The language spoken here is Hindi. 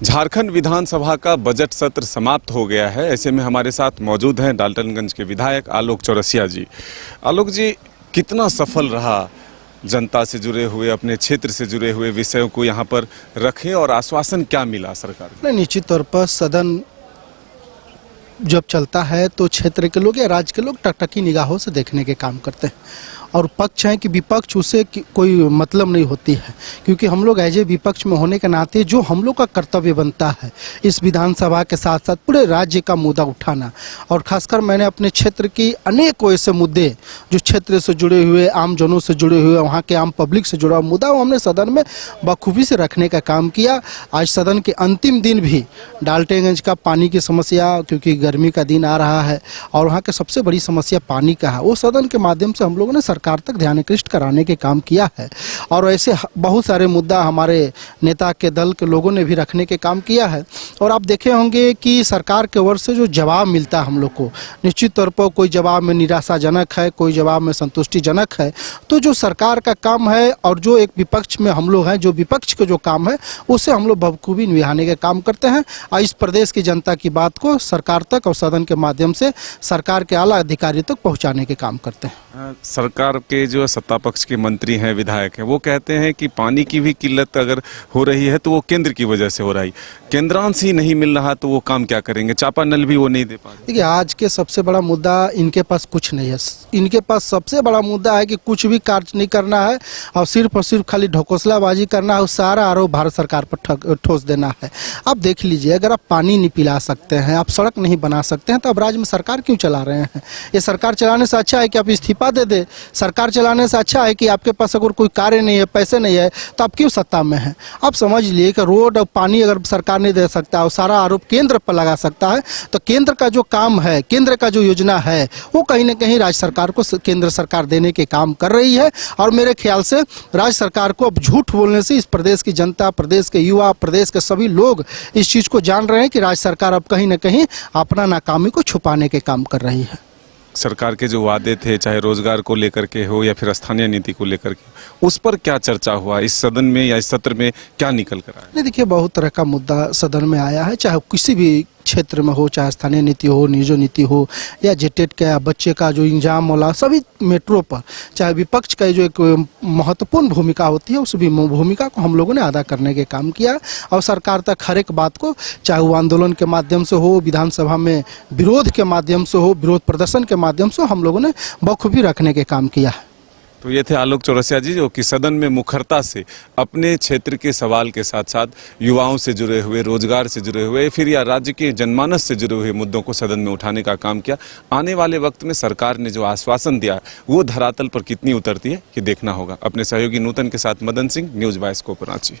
झारखंड विधानसभा का बजट सत्र समाप्त हो गया है। ऐसे में हमारे साथ मौजूद हैं डाल्टनगंज के विधायक आलोक चौरसिया जी। आलोक जी, कितना सफल रहा जनता से जुड़े हुए, अपने क्षेत्र से जुड़े हुए विषयों को यहाँ पर रखें और आश्वासन क्या मिला सरकार को? निश्चित तौर पर सदन जब चलता है तो क्षेत्र के लोग या राज्य के लोग टकटकी निगाहों से देखने के काम करते हैं, और पक्ष है कि विपक्ष, उसे कोई मतलब नहीं होती है, क्योंकि हम लोग एज ए विपक्ष में होने के नाते जो हम लोग का कर्तव्य बनता है इस विधानसभा के साथ साथ पूरे राज्य का मुद्दा उठाना, और खासकर मैंने अपने क्षेत्र की अनेक ऐसे मुद्दे जो क्षेत्र से जुड़े हुए, आम जनों से जुड़े हुए, वहाँ के आम पब्लिक से जुड़ा हुआ मुद्दा वो हमने सदन में बखूबी से रखने का काम किया। आज सदन के अंतिम दिन भी डाल्टनगंज का पानी की समस्या, क्योंकि गर्मी का दिन आ रहा है और वहाँ की सबसे बड़ी समस्या पानी का है, वो सदन के माध्यम से हम लोगों ने सरकार तक ध्यान आकृष्ट कराने के काम किया है। और ऐसे बहुत सारे मुद्दा हमारे नेता के दल के लोगों ने भी रखने के काम किया है। और आप देखे होंगे कि सरकार के ओर से जो जवाब मिलता है हम लोग को, निश्चित तौर पर कोई जवाब में निराशाजनक है, कोई जवाब में संतुष्टिजनक है। तो जो सरकार का काम है और जो एक विपक्ष में हम लोग हैं, जो विपक्ष का जो काम है उससे हम लोग बखूबी निभाने के काम करते हैं और इस प्रदेश की जनता की बात को सरकार तक और सदन के माध्यम से सरकार के आला अधिकारी तक पहुंचाने के काम करते हैं। सरकार के जो सत्ता पक्ष के मंत्री हैं, विधायक हैं, वो कहते हैं कि पानी की भी किल्लत अगर हो रही है तो वो केंद्र की वजह से हो रही, केंद्रांश ही नहीं मिल रहा तो वो काम क्या करेंगे? चापा नल भी वो नहीं दे पा रहे। देखिए, आज के सबसे बड़ा मुद्दा इनके पास कुछ नहीं है। इनके पास सबसे बड़ा मुद्दा है कि कुछ भी कार्य नहीं करना है और सिर्फ खाली ढकोसलाबाजी करना है, सारा आरोप भारत सरकार पर ठोस देना है। आप देख लीजिए, अगर आप पानी नहीं पिला सकते हैं, आप सड़क नहीं बना सकते हैं, तो अब राज्य में सरकार क्यों चला रहे हैं? ये सरकार चलाने से अच्छा है कि आप इस्तीफा दे दे। सरकार चलाने से अच्छा है कि आपके पास अगर कोई कार्य नहीं है, पैसे नहीं है, तो आप क्यों सत्ता में हैं? आप समझ लिए कि रोड और पानी अगर सरकार नहीं दे सकता और सारा आरोप केंद्र पर लगा सकता है, तो केंद्र का जो काम है, केंद्र का जो योजना है, वो कहीं ना कहीं राज्य सरकार को केंद्र सरकार देने के काम कर रही है। और मेरे ख्याल से राज्य सरकार को अब झूठ बोलने से इस प्रदेश की जनता, प्रदेश के युवा, प्रदेश के सभी लोग इस चीज को जान रहे हैं कि राज्य सरकार अब कहीं ना कहीं अपना नाकामी को छुपाने के काम कर रही है। सरकार के जो वादे थे, चाहे रोजगार को लेकर के हो या फिर स्थानीय नीति को लेकर के, उस पर क्या चर्चा हुआ इस सदन में या इस सत्र में? क्या निकल कर आया? नहीं, देखिए, बहुत तरह का मुद्दा सदन में आया है, चाहे किसी भी क्षेत्र में हो, चाहे स्थानीय नीति हो, निजो नीति हो, या जेटेट का बच्चे का जो इंजाम वाला, सभी मेट्रो पर चाहे विपक्ष का जो एक महत्वपूर्ण भूमिका होती है, उस भी भूमिका को हम लोगों ने अदा करने के काम किया और सरकार तक हर एक बात को, चाहे वो आंदोलन के माध्यम से हो, विधानसभा में विरोध के माध्यम से हो, विरोध प्रदर्शन के माध्यम से, हम लोगों ने बखूबी रखने के काम किया है। तो ये थे आलोक चौरसिया जी, जो कि सदन में मुखरता से अपने क्षेत्र के सवाल के साथ साथ युवाओं से जुड़े हुए, रोजगार से जुड़े हुए, फिर या राज्य के जनमानस से जुड़े हुए मुद्दों को सदन में उठाने का काम किया। आने वाले वक्त में सरकार ने जो आश्वासन दिया वो धरातल पर कितनी उतरती है, ये देखना होगा। अपने सहयोगी नूतन के साथ Madan Singh, news bye scope, Ranchi.